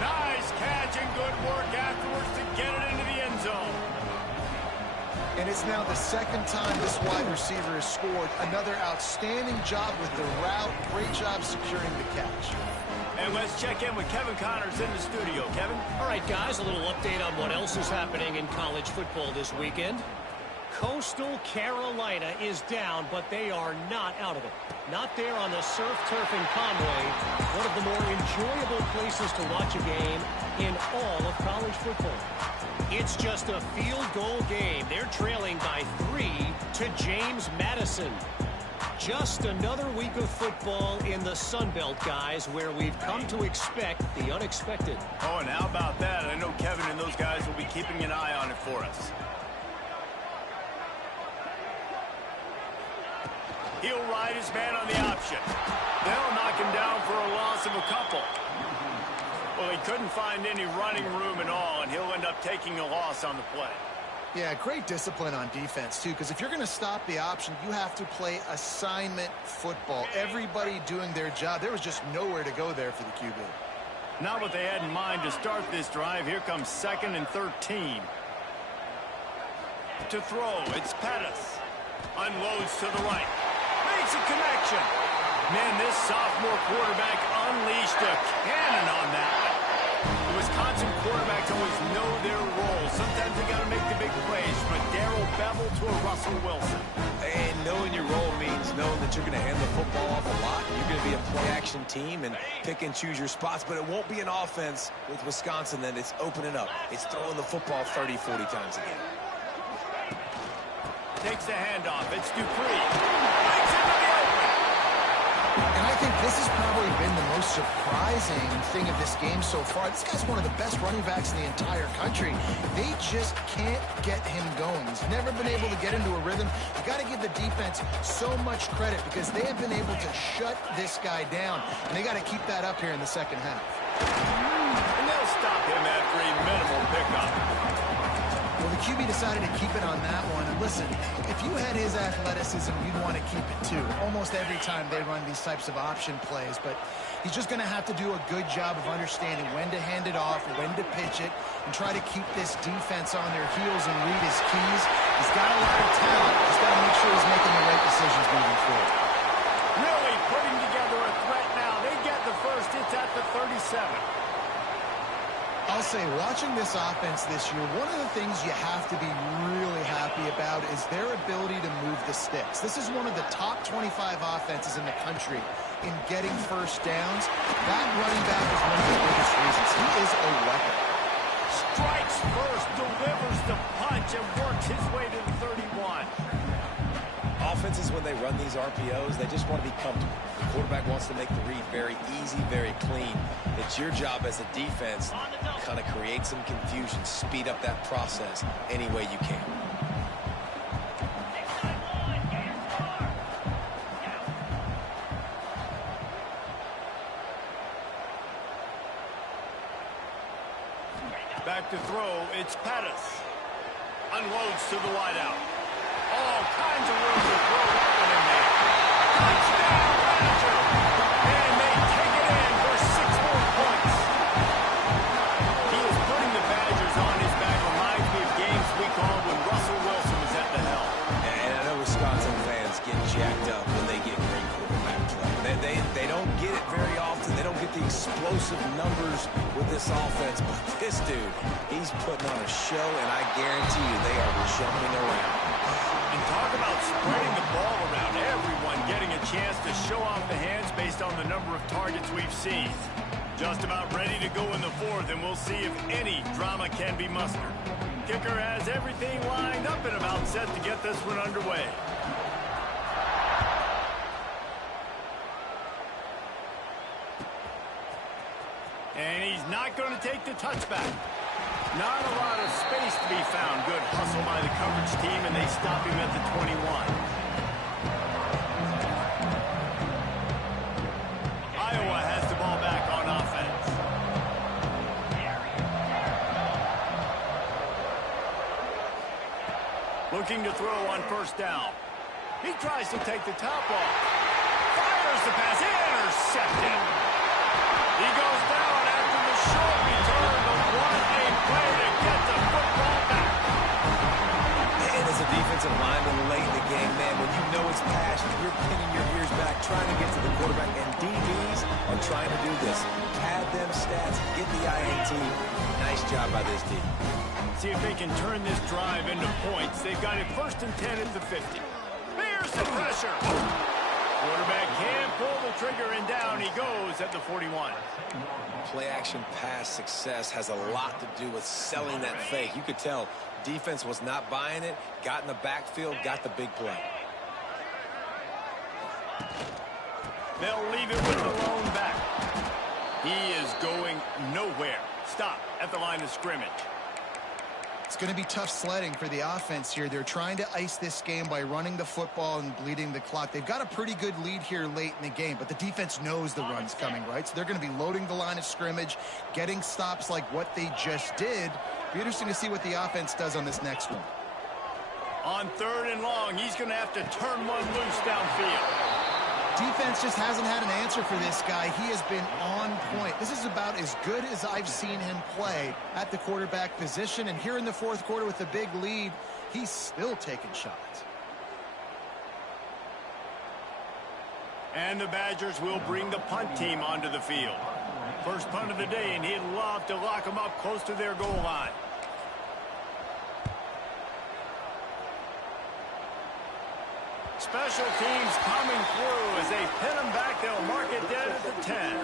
Nice catch and good work afterwards to get it into the end zone. And it's now the second time this wide receiver has scored. Another outstanding job with the route. Great job securing the catch. And let's check in with Kevin Connors in the studio. Kevin? All right, guys, a little update on what else is happening in college football this weekend. Coastal Carolina is down, but they are not out of it. Not there on the surf turf in Conway, one of the more enjoyable places to watch a game in all of college football. It's just a field goal game. They're trailing by 3 to James Madison. Just another week of football in the Sun Belt, guys, where we've come to expect the unexpected. Oh, and how about that? I know Kevin and those guys will be keeping an eye on it for us. He'll ride his man on the option. They'll knock him down for a loss of a couple. Well, he couldn't find any running room at all, and he'll end up taking a loss on the play. Yeah, great discipline on defense, too, because if you're going to stop the option, you have to play assignment football. Everybody doing their job. There was just nowhere to go there for the QB. Not what they had in mind to start this drive. Here comes 2nd and 13. To throw, it's Pettis. Unloads to the right. Makes a connection. Man, this sophomore quarterback unleashed a cannon on that one. The Wisconsin quarterbacks always know their role. Sometimes they got to make the big plays, from a Darrell Bevel to a Russell Wilson. And knowing your role means knowing that you're going to hand the football off a lot. You're going to be a play-action team and pick and choose your spots, but it won't be an offense with Wisconsin that it's opening up. It's throwing the football 30, 40 times again. Takes the handoff. It's Dupree. Breaks into the open. And I think this has probably been the most surprising thing of this game so far. This guy's one of the best running backs in the entire country. They just can't get him going. He's never been able to get into a rhythm. You got to give the defense so much credit because they have been able to shut this guy down. And they got to keep that up here in the second half. And they'll stop him after a minimal pickup. Well, the QB decided to keep it on that one. And listen, if you had his athleticism, you'd want to keep it too. Almost every time they run these types of option plays. But he's just going to have to do a good job of understanding when to hand it off, when to pitch it, and try to keep this defense on their heels and read his keys. He's got a lot of talent. He's got to make sure he's making the right decisions moving forward. Really putting together a threat now. They get the first. It's at the 37. I'll say, watching this offense this year, one of the things you have to be really happy about is their ability to move the sticks. This is one of the top 25 offenses in the country in getting first downs. That running back is one of the biggest reasons. He is a weapon. Strikes first, delivers the punch, and works his way to the 31. Offenses, when they run these RPOs, they just want to be comfortable. The quarterback wants to make the read very easy, very clean. It's your job as a defense to kind of create some confusion, speed up that process any way you can. Back to throw, it's Pettis. Unloads to the wideout. All kinds of room to throw that one in there. Touchdown, Badger! And they take it in for 6 more points. He is putting the Badgers on his back. Reminds me of games we called when Russell Wilson was at the helm. And I know Wisconsin fans get jacked up when they get great quarterback play. They don't get it very often. They don't get the explosive numbers with this offense. But this dude, he's putting on a show, and I guarantee you they are jumping around. And talk about spreading the ball around. Everyone getting a chance to show off the hands based on the number of targets we've seen. Just about ready to go in the fourth, and we'll see if any drama can be mustered. Kicker has everything lined up and about set to get this one underway. And he's not going to take the touchback. Not a lot of space to be found. Good hustle by the coverage team, and they stop him at the 21. Iowa has the ball back on offense. Looking to throw on first down. He tries to take the top off. Fires the pass. Intercepted. He goes down after the short return. But what a play to get the football back. And as a defensive lineman late in the game, man, when you know it's past, you're pinning your ears back, trying to get to the quarterback. And DBs are trying to do this. Pad them stats, get the INT. Nice job by this team. See if they can turn this drive into points. They've got it 1st and 10 at the 50. There's the pressure. Quarterback can't pull the trigger, and down he goes at the 41. Play-action pass success has a lot to do with selling that fake. You could tell defense was not buying it, got in the backfield, got the big play. They'll leave it with the lone back. He is going nowhere. Stop at the line of scrimmage. It's going to be tough sledding for the offense here. They're trying to ice this game by running the football and bleeding the clock. They've got a pretty good lead here late in the game, but the defense knows the run's coming, right? So they're going to be loading the line of scrimmage, getting stops like what they just did. Be interesting to see what the offense does on this next one. On 3rd and long, he's going to have to turn one loose downfield. Defense just hasn't had an answer for this guy. He has been on point. This is about as good as I've seen him play at the quarterback position. And here in the 4th quarter with a big lead, he's still taking shots. And the Badgers will bring the punt team onto the field. First punt of the day, and he'd love to lock them up close to their goal line. Special teams coming through as they pin them back. They'll mark it dead at the 10.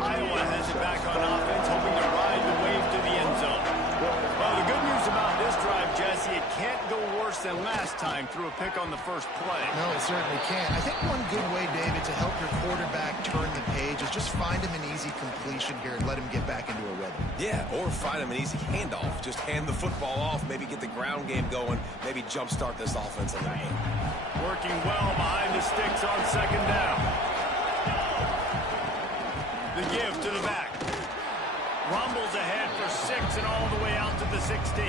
Iowa has it back on offense, hoping to ride the wave to the end zone. Well, the good news about this drive, Jesse, it can't go worse than last time through a pick on the first play. No, it certainly can't. I think one good way, David, to help your quarterback turn the page is just find him an easy completion here and let him get back into a rhythm. Yeah, or find him an easy handoff. Just hand the football off, maybe get the ground game going, maybe jumpstart this offense a little bit. Working well behind the sticks on second down. The give to the back. Rumbles ahead for 6 and all the way out to the 16.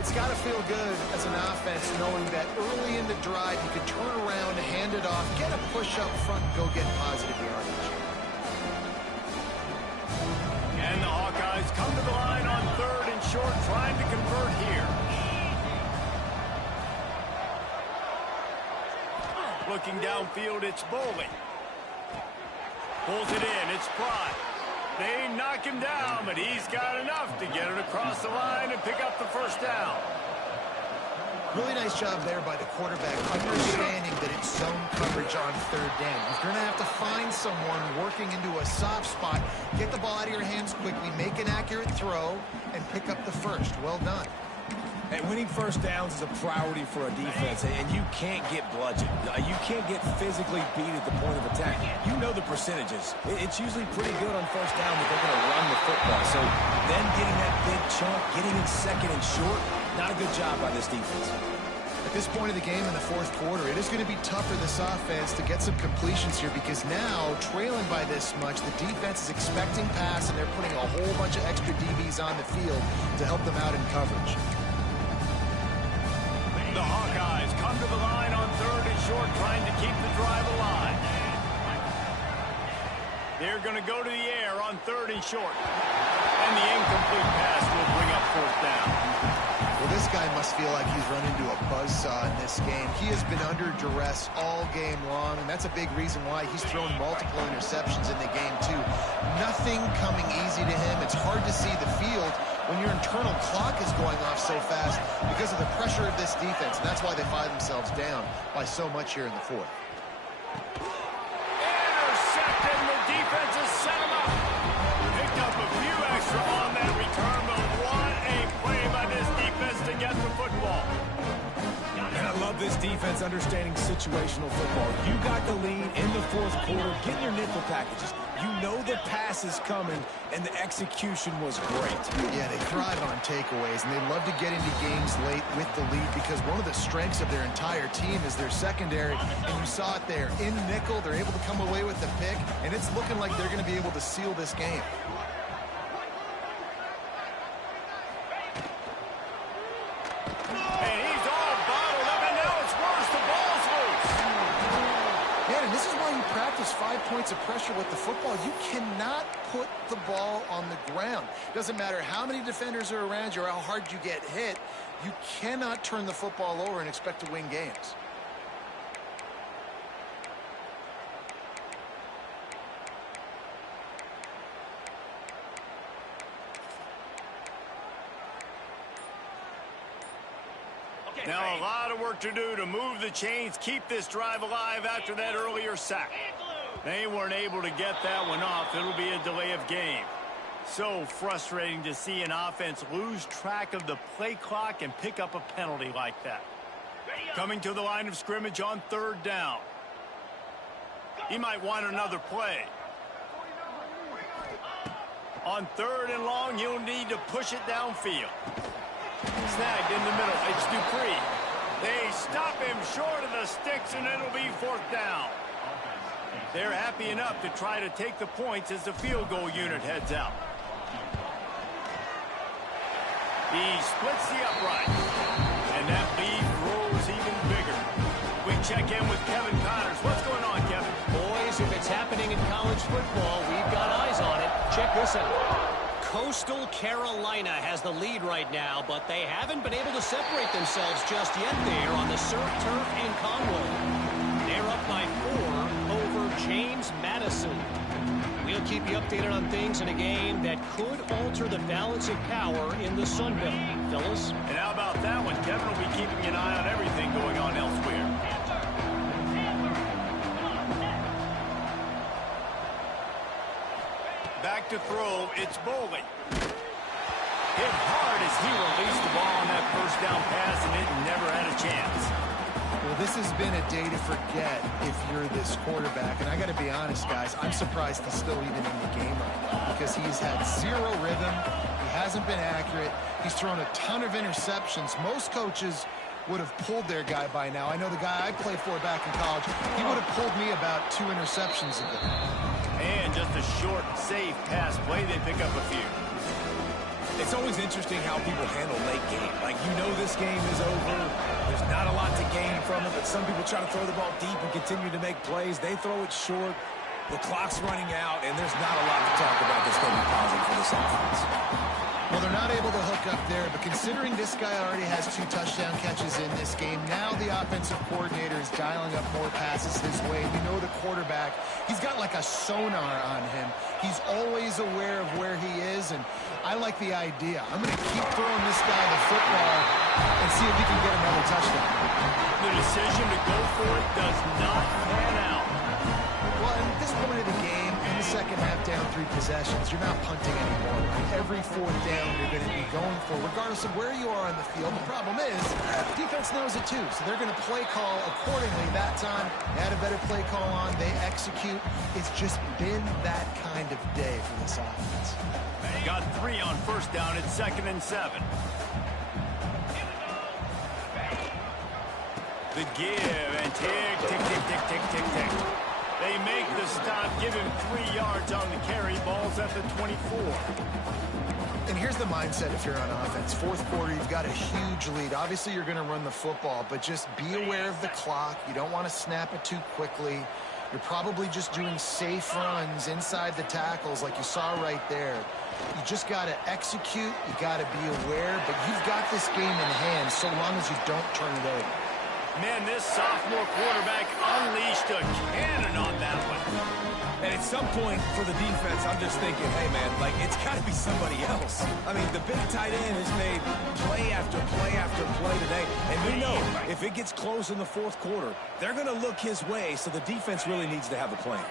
It's got to feel good as an offense knowing that early in the drive you can turn around, hand it off, get a push up front, and go get positive yardage. And the Hawkeyes come to the line on 3rd and short, trying to convert here. Looking downfield, it's Bowling. Pulls it in, it's Fry. They knock him down, but he's got enough to get it across the line and pick up the first down. Really nice job there by the quarterback, understanding that it's zone coverage on 3rd down. You're going to have to find someone working into a soft spot, get the ball out of your hands quickly, make an accurate throw, and pick up the first. Well done. And winning first downs is a priority for a defense, and you can't get bludgeoned. You can't get physically beat at the point of attack. You know the percentages. It's usually pretty good on first down, but they're going to run the football. So then getting that big chunk, getting in 2nd and short, not a good job by this defense. At this point of the game in the 4th quarter, it is going to be tough for this offense to get some completions here because now, trailing by this much, the defense is expecting pass, and they're putting a whole bunch of extra DBs on the field to help them out in coverage. The Hawkeyes come to the line on 3rd and short, trying to keep the drive alive. They're going to go to the air on 3rd and short. And the incomplete pass will bring up 4th down. Well, this guy must feel like he's run into a buzzsaw in this game. He has been under duress all game long, and that's a big reason why he's thrown multiple interceptions in the game, too. Nothing coming easy to him. It's hard to see the field when your internal clock is going off so fast because of the pressure of this defense. And that's why they find themselves down by so much here in the 4th. Intercepted, and the defense has set him up. Picked up a few extra on that return, but what a play by this defense to get the football. And I love this defense understanding situational football. You got the lead in the 4th quarter. Get your nickel packages. You know the pass is coming, and the execution was great. Yeah, they thrive on takeaways, and they love to get into games late with the lead because one of the strengths of their entire team is their secondary, and you saw it there. In nickel, they're able to come away with the pick, and it's looking like they're going to be able to seal this game. And he's all bottled up, and now it's worse. The ball's loose. Yeah, and this is why you practice 5 points of pressure with the football. You cannot put the ball on the ground. Doesn't matter how many defenders are around you or how hard you get hit. You cannot turn the football over and expect to win games. Now a lot of work to do to move the chains, keep this drive alive after that earlier sack. They weren't able to get that one off. It'll be a delay of game. So frustrating to see an offense lose track of the play clock and pick up a penalty like that. Coming to the line of scrimmage on 3rd down. He might want another play. On 3rd and long, he'll need to push it downfield. Snagged in the middle. It's Dupree. They stop him short of the sticks, and it'll be 4th down. They're happy enough to try to take the points as the field goal unit heads out. He splits the upright, and that lead grows even bigger. We check in with Kevin Connors. What's going on, Kevin? Boys, if it's happening in college football, we've got eyes on it. Check this out. Coastal Carolina has the lead right now, but they haven't been able to separate themselves just yet there on the surf, turf, and Conway. They're up by 4 over James Madison. We'll keep you updated on things in a game that could alter the balance of power in the Sun Belt. Fellas? And how about that one? Kevin will be keeping an eye on everything going on elsewhere. Back to throw, it's Bowling. Hit hard as he released the ball on that first down pass, and it never had a chance. Well, this has been a day to forget if you're this quarterback. And I got to be honest, guys, I'm surprised he's still even in the game right now because he's had zero rhythm. He hasn't been accurate. He's thrown a ton of interceptions. Most coaches would have pulled their guy by now. I know the guy I played for back in college, he would have pulled me about 2 interceptions ago. And just a short, safe pass play, they pick up a few. It's always interesting how people handle late game. Like, you know this game is over. There's not a lot to gain from it, but some people try to throw the ball deep and continue to make plays. They throw it short. The clock's running out, and there's not a lot to talk about that's going to be positive for this offense. Well, they're not able to hook up there, but considering this guy already has 2 touchdown catches in this game, now the offensive coordinator is dialing up more passes his way. We know the quarterback, he's got like a sonar on him. He's always aware of where he is, and I like the idea. I'm going to keep throwing this guy the football and see if he can get another touchdown. The decision to go for it does not pan out. Well, at this point of the game, in the second half, down 3 possessions, you're not punting anymore. Every 4th down, you're going to be going for, regardless of where you are on the field. The problem is, defense knows it too, so they're going to play call accordingly. That time, they had a better play call on. They execute. It's just been that kind of day for this offense. Got 3 on first down. It's 2nd and 7. The give and tick, tick, tick, tick, tick, tick, tick. They make the stop, give him 3 yards on the carry. Ball's at the 24. And here's the mindset if you're on offense. 4th quarter, you've got a huge lead. Obviously, you're going to run the football, but just be aware of the clock. You don't want to snap it too quickly. You're probably just doing safe runs inside the tackles like you saw right there. You just got to execute. You got to be aware, but you've got this game in hand so long as you don't turn it over. Man, this sophomore quarterback unleashed a cannon on that one. And at some point for the defense, I'm just thinking, hey, man, like, it's got to be somebody else. I mean, the big tight end has made play after play after play today. And we know if it gets close in the 4th quarter, they're going to look his way, so the defense really needs to have a plan.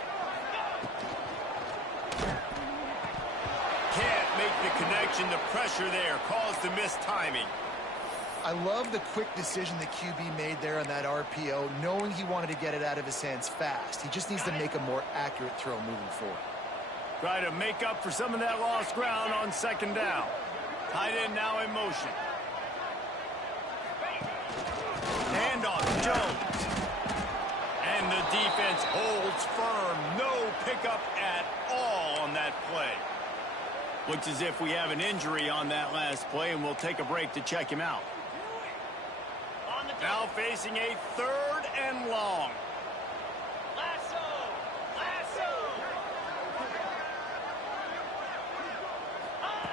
Can't make the connection. The pressure there caused the missed timing. I love the quick decision the QB made there on that RPO, knowing he wanted to get it out of his hands fast. He just needs to make a more accurate throw moving forward. Try to make up for some of that lost ground on 2nd down. Tight end now in motion. Handoff, Jones. And the defense holds firm. No pickup at all on that play. Looks as if we have an injury on that last play, and we'll take a break to check him out. Now facing a 3rd and long.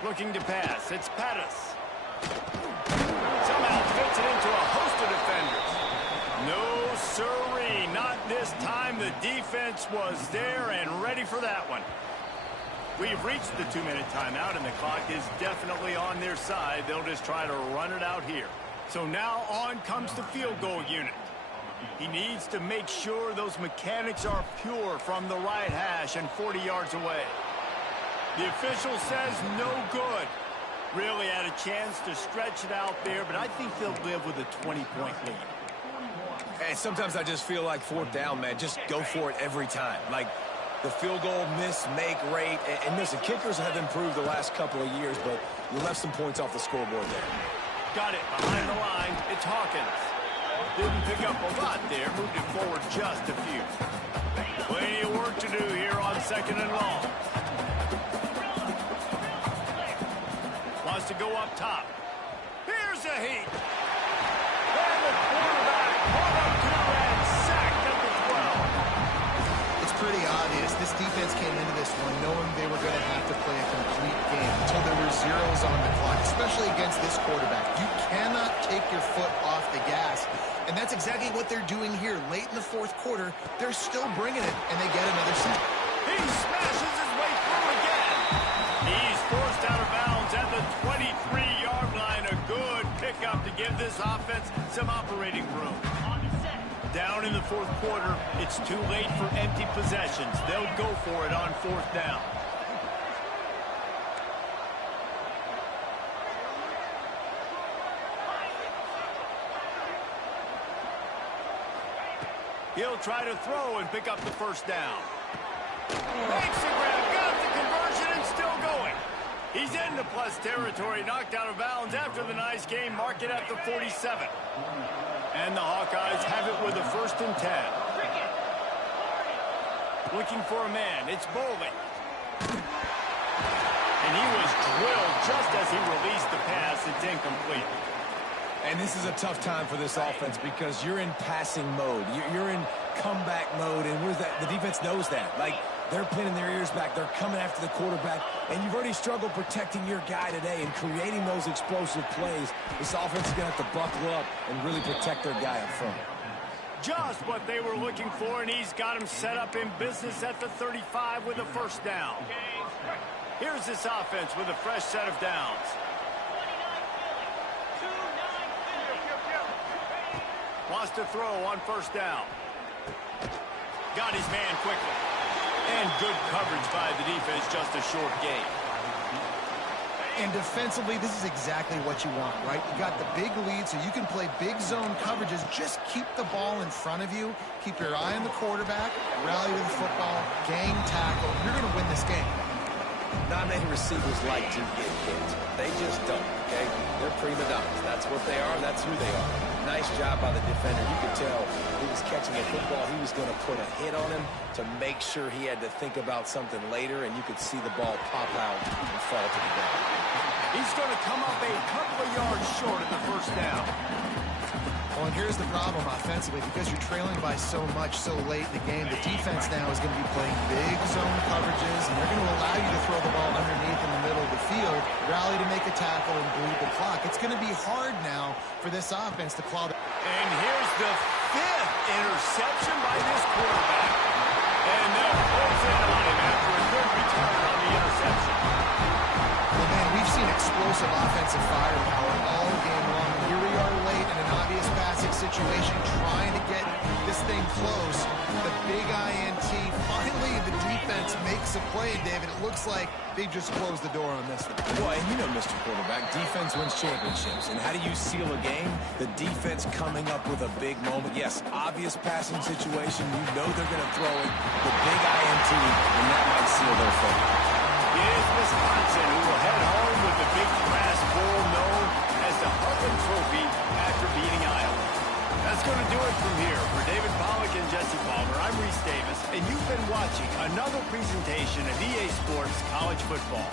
Looking to pass. It's Pettis. Somehow fits it into a host of defenders. No siree. Not this time. The defense was there and ready for that one. We've reached the 2-minute timeout, and the clock is definitely on their side. They'll just try to run it out here. So now on comes the field goal unit. He needs to make sure those mechanics are pure from the right hash and 40 yards away. The official says no good. Really had a chance to stretch it out there, but I think they'll live with a 20-point lead. And sometimes I just feel like 4th down, man, just go for it every time. Like, the field goal miss-make rate. And listen, kickers have improved the last couple of years, but you left some points off the scoreboard there. Got it behind the line. It's Hawkins. Didn't pick up a lot there. Moved it forward just a few. Plenty of work to do here on 2nd and long. Wants to go up top. Here's a heat. And the quarterback caught up to and sacked at the 12. It's pretty obvious. This defense came into this one knowing they were going to have to play a complete game until there were zeros on the clock, especially against this quarterback. You cannot take your foot off the gas, and that's exactly what they're doing here. Late in the fourth quarter, they're still bringing it, and they get another sack. He smashes his way through again. He's forced out of bounds at the 23-yard line. A good pickup to give this offense some operating room. Down in the fourth quarter, it's too late for empty possessions. They'll go for it on fourth down. He'll try to throw and pick up the first down. Makes the grab, got the conversion, and still going. He's into plus territory, knocked out of bounds after the nice game. Mark it at the 47. And the Hawkeyes have it with a 1st and 10. Looking for a man. It's Bowling. And he was drilled just as he released the pass. It's incomplete. And this is a tough time for this offense because you're in passing mode. You're in comeback mode, and the defense knows that. Like, they're pinning their ears back. They're coming after the quarterback, and you've already struggled protecting your guy today and creating those explosive plays. This offense is going to have to buckle up and really protect their guy up front. Just what they were looking for, and he's got him set up in business at the 35 with a 1st down. Here's this offense with a fresh set of downs. Wants to throw on 1st down. Got his man quickly. And good coverage by the defense, just a short gain. And defensively, this is exactly what you want, right? You got the big lead, so you can play big zone coverages. Just keep the ball in front of you. Keep your eye on the quarterback. Rally to the football. Gang tackle. You're going to win this game. Not many receivers like to get hit. They just don't, okay? They're prima donnas. That's what they are. That's who they are. Nice job by the defender. You could tell he was catching a football. He was going to put a hit on him to make sure he had to think about something later, and you could see the ball pop out and fall to the ground. He's going to come up a couple of yards short of the 1st down. Well, and here's the problem offensively. Because you're trailing by so much so late in the game, the defense now is going to be playing big zone coverages, and they're going to allow you to throw the ball underneath in the middle of the field, rally to make a tackle, and bleed the clock. It's going to be hard now for this offense to claw the... And here's the 5th interception by this quarterback. And they'll close in on him after a good return on the interception. Well, man, we've seen explosive offensive firepower all game long. And here we are late in an obvious passing situation, trying to get this thing close. The big INT. Finally, the defense makes a play, David. It looks like they just closed the door on this one. Well, and you know, Mr. Quarterback, defense wins championships. And how do you seal a game? The defense coming up with a big moment. Yes, obvious passing situation. You know they're going to throw it. The big INT, and that might seal their fate. It is Wisconsin who will head home with the big brass bowl known as the Heartland Trophy after beating Iowa. That's going to do it from here. For David Pollack and Jesse Palmer, I'm Reese Davis, and you've been watching another presentation of EA Sports College Football.